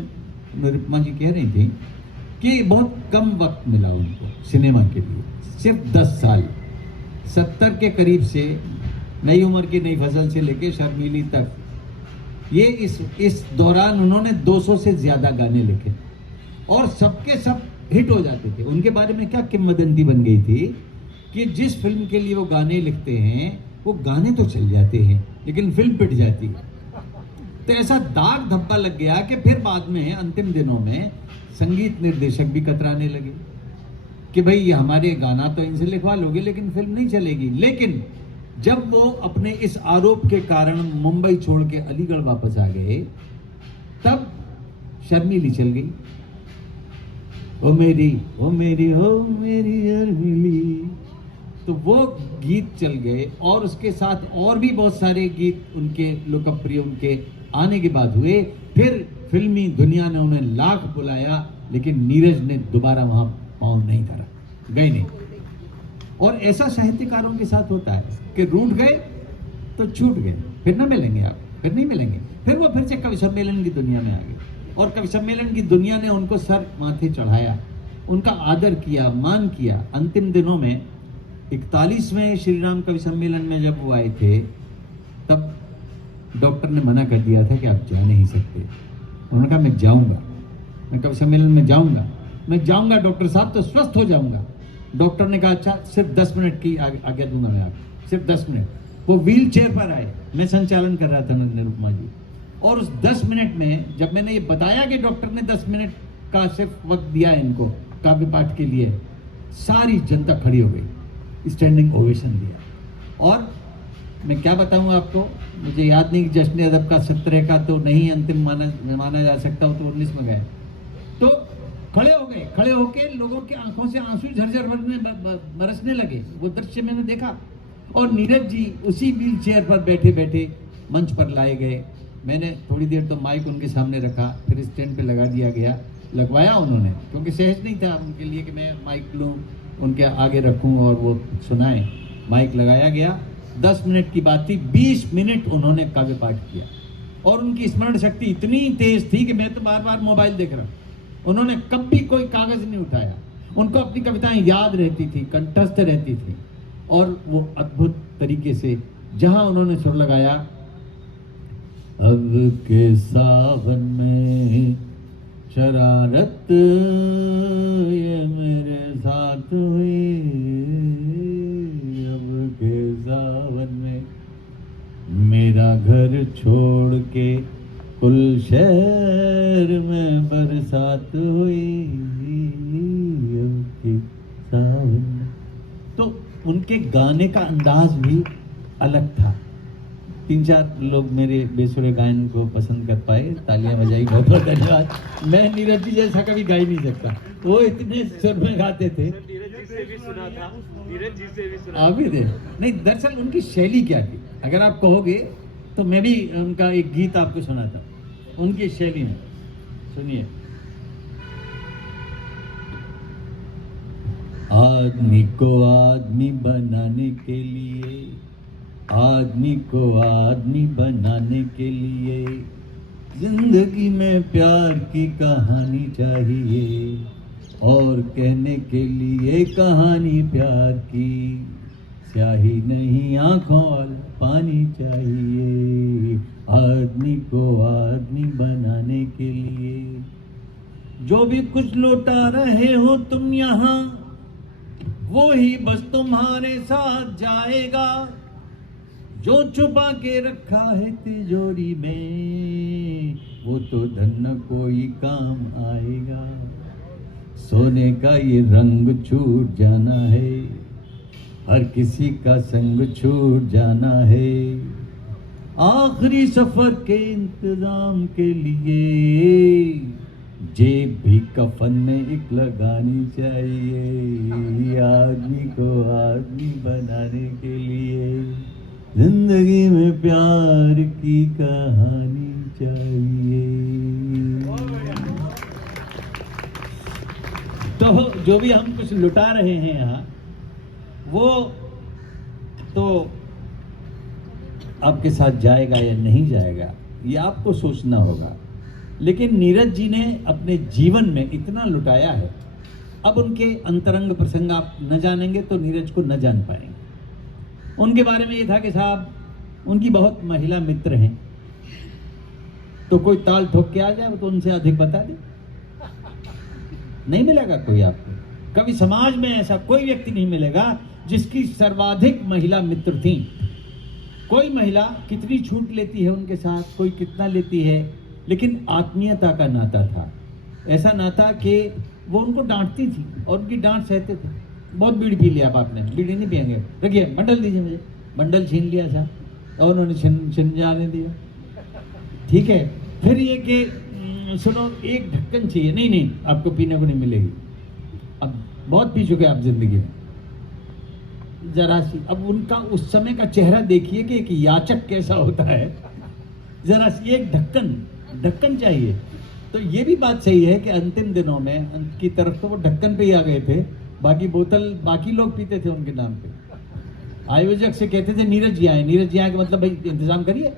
निरुपमा जी कह रही थी कि बहुत कम वक्त मिला उनको सिनेमा के लिए, सिर्फ 10 साल, 70 के करीब से नई उम्र की नई फसल से लेके शर्मीली तक, ये इस दौरान उन्होंने 200 से ज्यादा गाने लिखे और सबके सब हिट हो जाते थे। उनके बारे में क्या किंवदंती बन गई थी कि जिस फिल्म के लिए वो गाने लिखते हैं वो गाने तो चल जाते हैं लेकिन फिल्म पिट जाती है। तो ऐसा दाग धब्बा लग गया कि फिर बाद में अंतिम दिनों में संगीत निर्देशक भी कतराने लगे कि भाई ये हमारे गाना तो इनसे लिखवा लोगे लेकिन फिल्म नहीं चलेगी। लेकिन जब वो अपने इस आरोप के कारण मुंबई छोड़ के अलीगढ़ वापस आ गए, तब शर्मीली चल गई, ओ मेरी शर्मीली, तो वो गीत चल गए और उसके साथ और भी बहुत सारे गीत उनके लोकप्रिय उनके आने के बाद हुए। फिर फिल्मी दुनिया ने उन्हें लाख बुलाया लेकिन नीरज ने दोबारा वहां पांव नहीं धरा, गए नहीं। और ऐसा साहित्यकारों के साथ होता है कि रूठ गए तो छूट गए, फिर ना मिलेंगे आप, फिर नहीं मिलेंगे। फिर से कवि सम्मेलन की दुनिया में आ गए और कवि सम्मेलन की दुनिया ने उनको सर माथे चढ़ाया, उनका आदर किया, मान किया। अंतिम दिनों में 41वें श्री राम कवि सम्मेलन में जब वो आए थे तब डॉक्टर ने मना कर दिया था कि आप जा नहीं सकते। उन्होंने कहा मैं जाऊंगा, मैं कवि सम्मेलन में जाऊंगा, मैं जाऊंगा डॉक्टर साहब, तो स्वस्थ हो जाऊंगा। डॉक्टर ने कहा अच्छा सिर्फ 10 मिनट की आज्ञा दूंगा मैं आपको, सिर्फ 10 मिनट। वो व्हील चेयर पर आए, मैं संचालन कर रहा था निरुपमा जी, और उस 10 मिनट में जब मैंने ये बताया कि डॉक्टर ने 10 मिनट का सिर्फ वक्त दिया है इनको काव्य पाठ के लिए, सारी जनता खड़ी हो गई, स्टैंडिंग ओवेशन दिया। और मैं क्या बताऊं आपको, मुझे याद नहीं कि जश्न अदब का 17 का तो नहीं अंतिम माना जा सकता हो, तो 19 में गए तो खड़े हो गए, खड़े होके लोगों की आंखों से आंसू झरझर बरसने लगे। वो दृश्य मैंने देखा। और नीरज जी उसी व्हील चेयर पर बैठे बैठे मंच पर लाए गए। मैंने थोड़ी देर तो माइक उनके सामने रखा, फिर स्टैंड पे लगा दिया गया, लगवाया उन्होंने, क्योंकि सहज नहीं था उनके लिए कि मैं माइक लूँ उनके आगे रखूँ और वो सुनाए। माइक लगाया गया, 10 मिनट की बात थी, 20 मिनट उन्होंने काव्य पाठ किया। और उनकी स्मरण शक्ति इतनी तेज थी कि मैं तो बार बार मोबाइल देख रहा। उन्होंने कभी कोई कागज नहीं उठाया, उनको अपनी कविताएं याद रहती थी, कंठस्थ रहती थी। और वो अद्भुत तरीके से जहां उन्होंने सुर लगाया, अब के सावन में शरारत ये मेरे साथ हुई, अब के सावन में मेरा घर छोड़ के कुल शहर में बरसात हुई, अब के सावन में। तो उनके गाने का अंदाज भी अलग था। 3-4 लोग मेरे बेसुरे गायन को पसंद कर पाए, तालियां बजाई, बहुत बहुत धन्यवाद। मैं नीरज जी जैसा कभी गा ही नहीं सकता, वो इतने सुर में गाते थे। नीरज जी से भी सुना था, नीरज जी से भी सुना आप भी थे। नहीं, दरअसल उनकी शैली क्या थी, अगर आप कहोगे तो मैं भी उनका एक गीत आपको सुनाता उनकी शैली में, सुनिए। आदमी को आदमी बनाने के लिए, आदमी को आदमी बनाने के लिए जिंदगी में प्यार की कहानी चाहिए, और कहने के लिए कहानी प्यार की, स्याही नहीं आंखों वाला पानी चाहिए, आदमी को आदमी बनाने के लिए। जो भी कुछ लौटा रहे हो तुम यहाँ, वो ही बस तुम्हारे साथ जाएगा, जो छुपा के रखा है तिजोरी में, वो तो धन न कोई काम आएगा। सोने का ये रंग छूट जाना है, हर किसी का संग छूट जाना है। आखिरी सफर के इंतजाम के लिए जेब भी कफन में एक लगानी चाहिए, आदमी को आदमी बनाने के लिए जिंदगी में प्यार की कहानी चाहिए। तो जो भी हम कुछ लुटा रहे हैं यहाँ, वो तो आपके साथ जाएगा या नहीं जाएगा ये आपको सोचना होगा। लेकिन नीरज जी ने अपने जीवन में इतना लुटाया है, अब उनके अंतरंग प्रसंग आप न जानेंगे तो नीरज को न जान पाएंगे। उनके बारे में ये था कि साहब उनकी बहुत महिला मित्र हैं, तो कोई ताल ठोक के आ जाए तो उनसे अधिक बता दे, नहीं मिलेगा कोई आपको। कभी समाज में ऐसा कोई व्यक्ति नहीं मिलेगा जिसकी सर्वाधिक महिला मित्र थी। कोई महिला कितनी छूट लेती है उनके साथ, कोई कितना लेती है, लेकिन आत्मीयता का नाता था। ऐसा नाता कि वो उनको डांटती थी और उनकी डांट सहते थे। बहुत बीड़ी पी लिया आपने, बीड़ी नहीं पियेंगे, रखिए बंडल दीजिए मुझे, बंडल छीन लिया था और उन्होंने छीन जाने दिया। ठीक है, फिर ये कि सुनो एक ढक्कन चाहिए, नहीं नहीं आपको पीने को नहीं मिलेगी, अब बहुत पी चुके आप जिंदगी में, जरा सी। अब उनका उस समय का चेहरा देखिए कि एक याचक कैसा होता है, जरा सी एक ढक्कन चाहिए। तो ये भी बात सही है कि अंतिम दिनों में की तरफ तो वो ढक्कन पे ही आ गए थे, बाकी बोतल बाकी लोग पीते थे उनके नाम पे। आयोजक से कहते थे नीरज जी आए, नीरज जी आए, मतलब भाई इंतजाम करिए।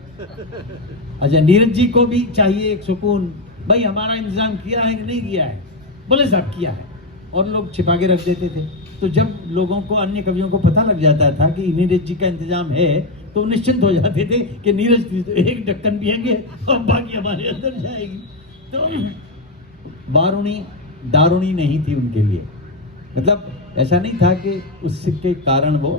अच्छा, नीरज जी को भी चाहिए एक सुकून, भाई हमारा इंतजाम किया है कि नहीं किया है, बोले साहब किया है, और लोग छिपा के रख देते थे। तो जब लोगों को, अन्य कवियों को पता लग जाता था कि नीरज जी का इंतजाम है, तो निश्चिंत हो जाते थे कि नीरज जी एक ढक्कन पिएंगे और बाकी हमारे अंदर जाएगी। तो बारूणी दारूणी नहीं थी उनके लिए, मतलब ऐसा नहीं था कि उसके कारण वो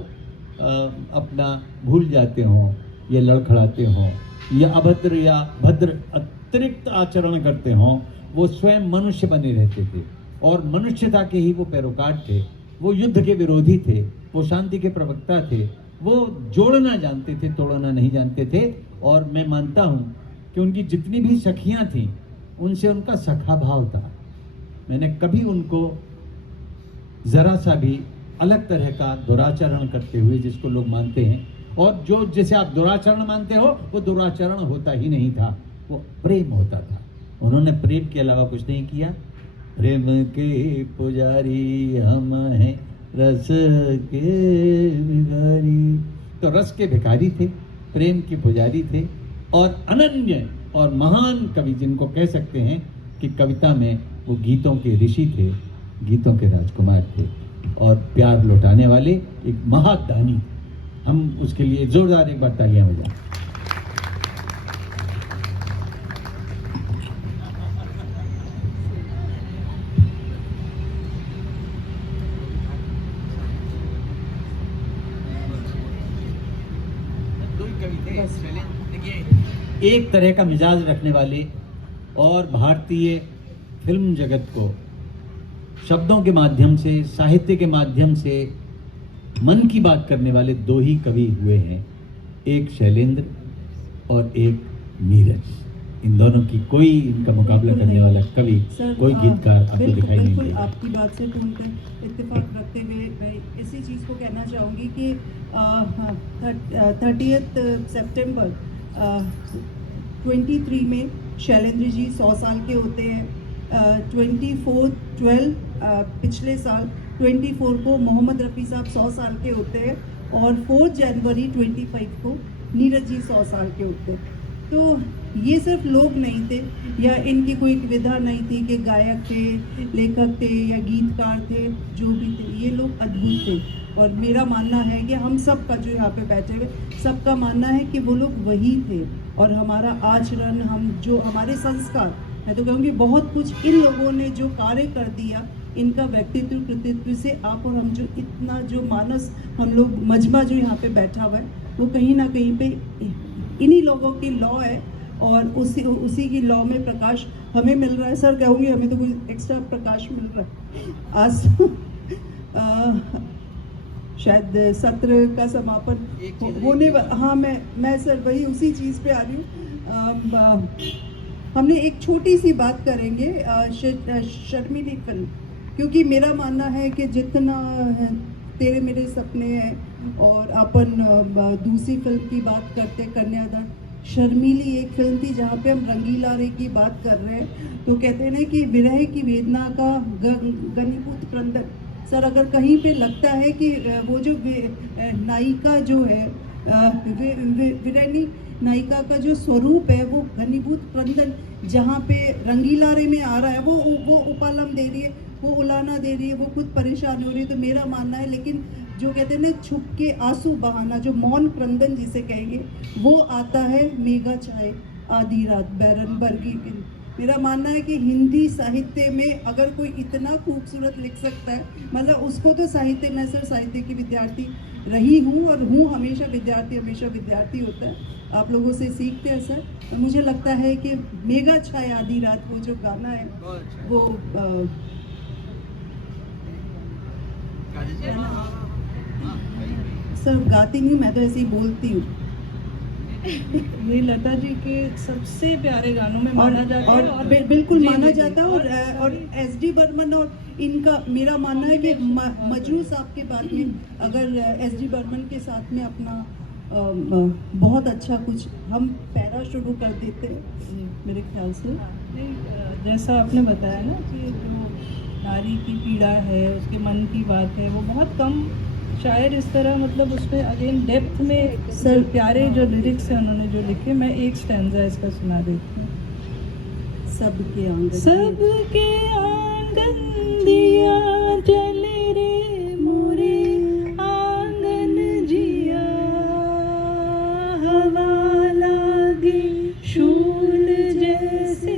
अपना भूल जाते हों या लड़खड़ाते हों या अभद्र या भद्र अतिरिक्त आचरण करते हों। वो स्वयं मनुष्य बने रहते थे और मनुष्यता के ही वो पैरोकार थे। वो युद्ध के विरोधी थे, वो शांति के प्रवक्ता थे, वो जोड़ना जानते थे, तोड़ना नहीं जानते थे। और मैं मानता हूँ कि उनकी जितनी भी सखियाँ थीं, उनसे उनका सखा भाव था। मैंने कभी उनको जरा सा भी अलग तरह का दुराचरण करते हुए, जिसको लोग मानते हैं, और जो जैसे आप दुराचरण मानते हो, वो दुराचरण होता ही नहीं था, वो प्रेम होता था। उन्होंने प्रेम के अलावा कुछ नहीं किया। प्रेम के पुजारी हम हैं, रस के भिखारी। तो रस के भिखारी थे, प्रेम के पुजारी थे, और अनन्य और महान कवि, जिनको कह सकते हैं कि कविता में वो गीतों के ऋषि थे, गीतों के राजकुमार थे, और प्यार लौटाने वाले एक महादानी। हम उसके लिए जोरदार एक बार तालियां बजाएं। एक तरह का मिजाज रखने वाले और भारतीय फिल्म जगत को शब्दों के माध्यम से, साहित्य के माध्यम से मन की बात करने वाले दो ही कवि हुए हैं, एक शैलेंद्र और एक नीरज। इन दोनों की कोई इनका मुकाबला करने वाला कवि, कोई गीतकार आपको दिखाई नहीं बिल्कुल देगा। आपकी बात से पूर्णतः इत्तेफाक रखते हुए मैं इसी चीज़ को कहना चाहूँगी कि 30 सितंबर 23 में शैलेंद्र जी 100 साल के होते हैं। 24/12 पिछले साल 24 को मोहम्मद रफ़ी साहब 100 साल के होते हैं, और 4 जनवरी 25 को नीरज जी 100 साल के होते हैं। तो ये सिर्फ लोग नहीं थे, या इनकी कोई विधा नहीं थी कि गायक थे, लेखक थे या गीतकार थे, जो भी थे, ये लोग अद्भुत थे। और मेरा मानना है कि हम सब का, जो यहाँ पे बैठे हुए सबका मानना है कि वो लोग वही थे। और हमारा आचरण, हम जो हमारे संस्कार, मैं तो कहूँगी बहुत कुछ इन लोगों ने जो कार्य कर दिया, इनका व्यक्तित्व कृतित्व से आप और हम, जो इतना जो मानस हम लोग मजमा जो यहाँ पे बैठा हुआ है, वो कहीं ना कहीं पे इन्हीं लोगों की लौ है और उसी की लॉ में प्रकाश हमें मिल रहा है। सर कहूँगी हमें तो कोई एक्स्ट्रा प्रकाश मिल रहा है आज। शायद सत्र का समापन होने हाँ मैं सर वही उसी चीज़ पे आ रही हूँ। हमने एक छोटी सी बात करेंगे शर्मीली फिल्म, क्योंकि मेरा मानना है कि जितना तेरे मेरे सपने हैं और अपन दूसरी फिल्म की बात करते कन्यादान, शर्मीली एक फिल्म थी जहाँ पे हम रंगीला रे की बात कर रहे हैं तो कहते हैं ना कि विरह की वेदना का घनीभूत क्रंदन। सर अगर कहीं पे लगता है कि वो जो नायिका जो है विरहनी नायिका का जो स्वरूप है वो घनीभूत क्रंदन जहाँ पे रंगीला रे में आ रहा है, वो उपालम दे रही है, वो उलाना दे रही है, वो खुद परेशान हो रही है। तो मेरा मानना है, लेकिन जो कहते हैं ना छुप के आंसू बहाना, जो मौन क्रंदन जिसे कहेंगे, वो आता है मेघा चाहे आधी रात बैरनबर्गी। मेरा मानना है कि हिंदी साहित्य में अगर कोई इतना खूबसूरत लिख सकता है, मतलब उसको तो साहित्य, मैं सर साहित्य की विद्यार्थी रही हूँ और हूँ हमेशा विद्यार्थी होता है, आप लोगों से सीखते हैं सर। मुझे लगता है कि मेघा छाए आधी रात वो जो गाना है वो सर गाती नहीं हूँ मैं, तो ऐसे ही बोलती हूँ। ये लता जी के सबसे प्यारे गानों में माना जाता है और बिल्कुल जी, माना जी, जाता है। और एस.डी. बर्मन और इनका मेरा मानना है कि मजरू साहब के बाद में अगर एस.डी. बर्मन के साथ में अपना बहुत अच्छा कुछ हम पैरा शुरू कर देते हैं मेरे ख्याल से। नहीं, जैसा आपने बताया ना कि जो नारी की पीड़ा है, उसके मन की बात है, वो बहुत कम शायर इस तरह, मतलब उसमें अगेन डेप्थ में सर प्यारे जो लिरिक्स हैं उन्होंने जो लिखे। मैं एक स्टैंजा इसका सुना देती हूँ। सबके आंगन सबके आंगन दिया जले रे मोरे आंगन जिया, हवा लागी शूल जैसे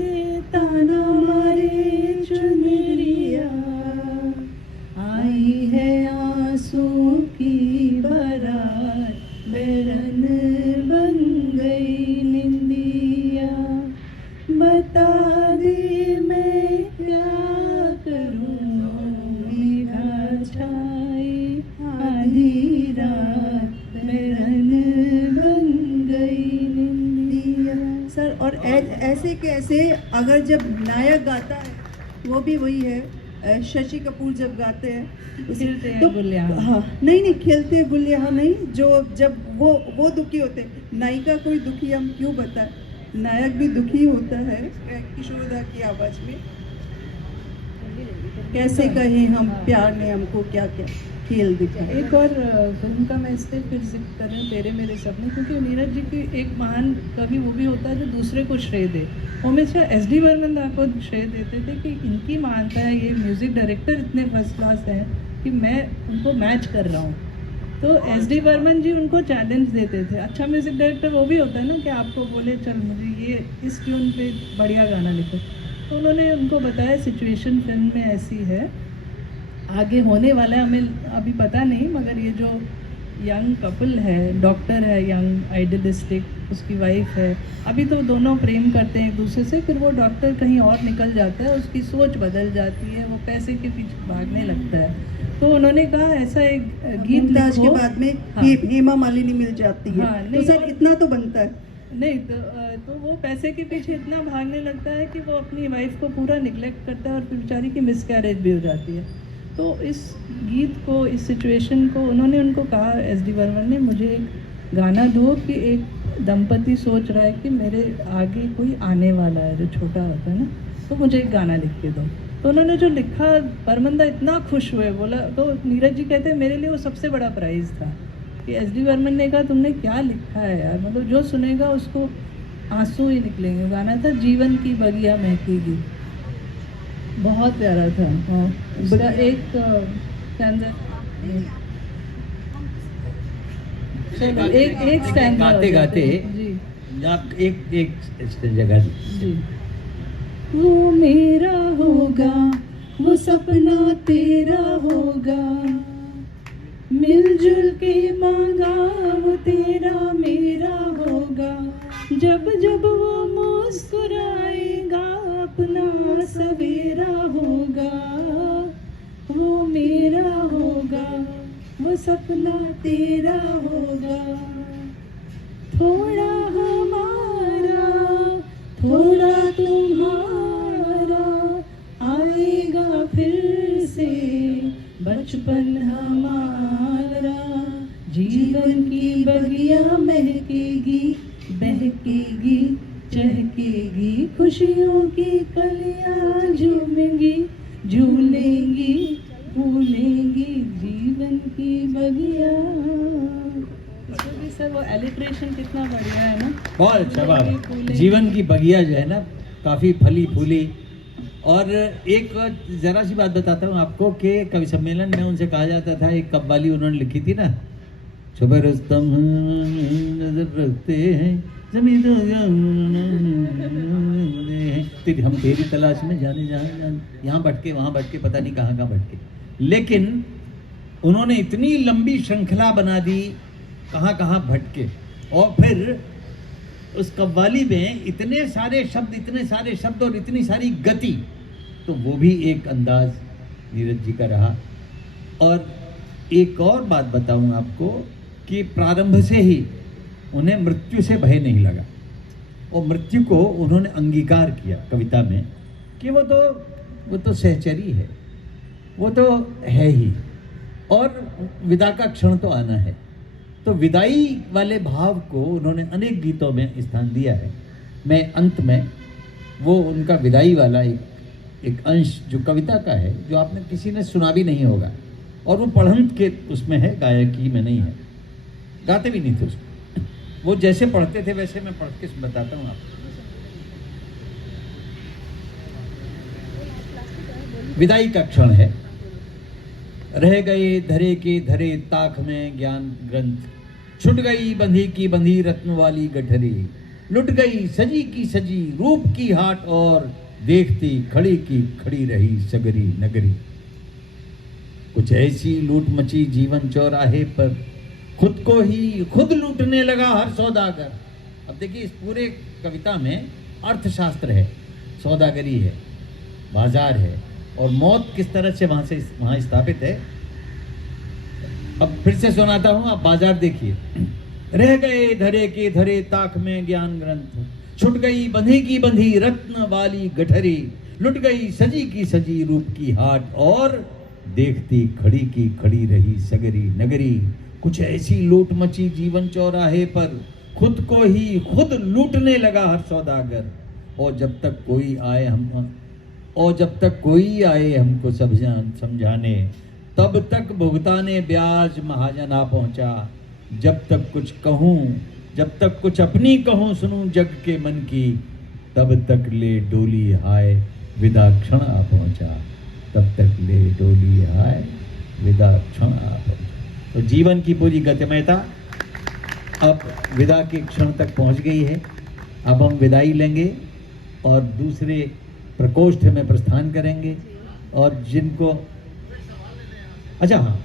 ताना मारे चुनरिया, आई है आंसू की बारात बैरन बन गई निंदिया, बता दे मैं क्या करूं मेघा छाई आधी रात बैरन बन गई निंदिया। सर और ऐसे कैसे अगर जब नायक गाता है वो भी वही है, शशि कपूर जब गाते हैं खिलते हैं तो गुलियाँ। हाँ नहीं खिलते हैं गुलियाँ नहीं, जो जब वो दुखी होते हैं, नायिका कोई दुखी हम क्यों बताएं, नायक भी दुखी होता है। किशोरदा की आवाज में कैसे कहें हम प्यार ने हमको क्या क्या खेल दिखाया। एक और फिल्म का मैं इसलिए फिर जिक्र कर रही हूँ, तेरे मेरे सपने, क्योंकि नीरज जी की एक महान कवि वो भी होता है जो दूसरे को श्रेय दे। वो हमेशा एस.डी. बर्मन दा को श्रेय देते थे कि इनकी महानता है, ये म्यूज़िक डायरेक्टर इतने फर्स्ट क्लास हैं कि मैं उनको मैच कर रहा हूँ। तो एस.डी. बर्मन जी उनको चैलेंज देते थे। अच्छा म्यूज़िक डायरेक्टर वो भी होता है ना कि आपको बोले चल मुझे ये इस ट्यून पे बढ़िया गाना लिखो, तो उन्होंने उनको बताया सिचुएशन फिल्म में ऐसी है, आगे होने वाला है, हमें अभी पता नहीं, मगर ये जो यंग कपल है, डॉक्टर है यंग आइडियलिस्टिक, उसकी वाइफ है, अभी तो दोनों प्रेम करते हैं एक दूसरे से, फिर वो डॉक्टर कहीं और निकल जाता है, उसकी सोच बदल जाती है, वो पैसे के पीछे भागने लगता है। तो उन्होंने कहा ऐसा एक गीत मुमताज के लिखो। बाद में हाँ। हेमा मालिनी मिल जाती है। हाँ, तो नहीं, सर इतना तो बनता है। नहीं तो वो पैसे के पीछे इतना भागने लगता है कि वो अपनी वाइफ को पूरा निगलेक्ट करता है और फिर बेचारी की मिसकैरेज भी हो जाती है। तो इस गीत को, इस सिचुएशन को उन्होंने उनको कहा, एस.डी. बर्मन ने, मुझे एक गाना दो कि एक दंपति सोच रहा है कि मेरे आगे कोई आने वाला है, जो छोटा होता है ना, तो मुझे एक गाना लिख के दो। तो उन्होंने जो लिखा, बर्मन दा इतना खुश हुए, बोला, तो नीरज जी कहते हैं मेरे लिए वो सबसे बड़ा प्राइज़ था कि एस.डी. बर्मन ने कहा तुमने क्या लिखा है यार, मतलब जो सुनेगा उसको आंसू ही निकलेंगे। गाना था जीवन की बगिया महकेगी, बहुत प्यारा था। उसका एक स्टैंजा, एक स्टैंजा गाते गाते जी आप एक जगह जी। वो मेरा होगा, वो सपना तेरा होगा, मिलजुल के मांगा वो तेरा मेरा होगा, जब जब वो मुस्कुराएगा अपना सवेरा होगा, वो मेरा होगा, वो सपना तेरा होगा। थोड़ा हमारा थोड़ा तुम्हारा, आएगा फिर से बचपन हमारा। जीवन की बगिया महकेगी, बहकेगी, चहकेगी, खुशियों की कलियां झूमेंगी, झूलेंगी, फूलेंगी, जीवन की बगिया। इसमें भी सर वो एलिट्रेशन कितना बढ़िया है ना। बहुत अच्छा फूलेंगी, बात। फूलेंगी। जीवन की बगिया जो है ना काफ़ी फली फूली। और एक ज़रा सी बात बताता हूँ आपको कि कवि सम्मेलन में उनसे कहा जाता था, एक कव्वाली उन्होंने लिखी थी ना, सुबह रुस्तम नजर रखते हैं जमीन हम तेरी तलाश में जाने यहाँ भटके वहाँ भटके, पता नहीं कहाँ कहाँ भटके। लेकिन उन्होंने इतनी लंबी श्रृंखला बना दी, कहाँ कहाँ भटके। और फिर उस कव्वाली में इतने सारे शब्द और इतनी सारी गति, तो वो भी एक अंदाज नीरज जी का रहा। और एक और बात बताऊं आपको कि प्रारंभ से ही उन्हें मृत्यु से भय नहीं लगा, और मृत्यु को उन्होंने अंगीकार किया कविता में कि वो तो सहचरी है, वो तो है ही, और विदा का क्षण तो आना है। तो विदाई वाले भाव को उन्होंने अनेक गीतों में स्थान दिया है। मैं अंत में वो उनका विदाई वाला एक अंश जो कविता का है, जो आपने किसी ने सुना भी नहीं होगा, और वो पढ़ंत के उसमें है, गायकी में नहीं है, गाते भी नहीं थे उसको। वो जैसे पढ़ते थे वैसे मैं पढ़ के बताता हूँ आपको। विदाई का क्षण है। रह गए धरे के धरे ताख में ज्ञान ग्रंथ, छुट गई बंधी की बंधी रत्न वाली गठरी, लुट गई सजी की सजी रूप की हाट, और देखती खड़ी की खड़ी रही सगरी नगरी। कुछ ऐसी लूट मची जीवन चौराहे पर, खुद को ही खुद लूटने लगा हर सौदागर। अब देखिए इस पूरे कविता में अर्थशास्त्र है, सौदागरी है, बाजार है, और मौत किस तरह से वहां स्थापित है। अब फिर से सुनाता हूं, आप बाजार देखिए। रह गए धरे के धरे ताक में ज्ञान ग्रंथ, छुट गई बंधी की बंधी रत्न वाली गठरी, लुट गई सजी की सजी रूप की हाट, और देखती खड़ी की खड़ी रही सगरी नगरी। कुछ ऐसी लूट मची जीवन चौराहे पर, खुद को ही खुद लूटने लगा हर सौदागर। और जब तक कोई आए हमको समझाने, तब तक भुगताने ब्याज महाजन आ पहुंचा। जब तक कुछ कहूँ, जब तक कुछ अपनी कहूँ सुनूं जग के मन की, तब तक ले डोली हाय विदा क्षण आ पहुंचा। तब तक ले डोली हाय विदा क्षण आ पहुंचा। तो जीवन की पूरी गतिमयता अब विदा के क्षण तक पहुंच गई है। अब हम विदाई लेंगे और दूसरे प्रकोष्ठ में प्रस्थान करेंगे। और जिनको अच्छा हाँ,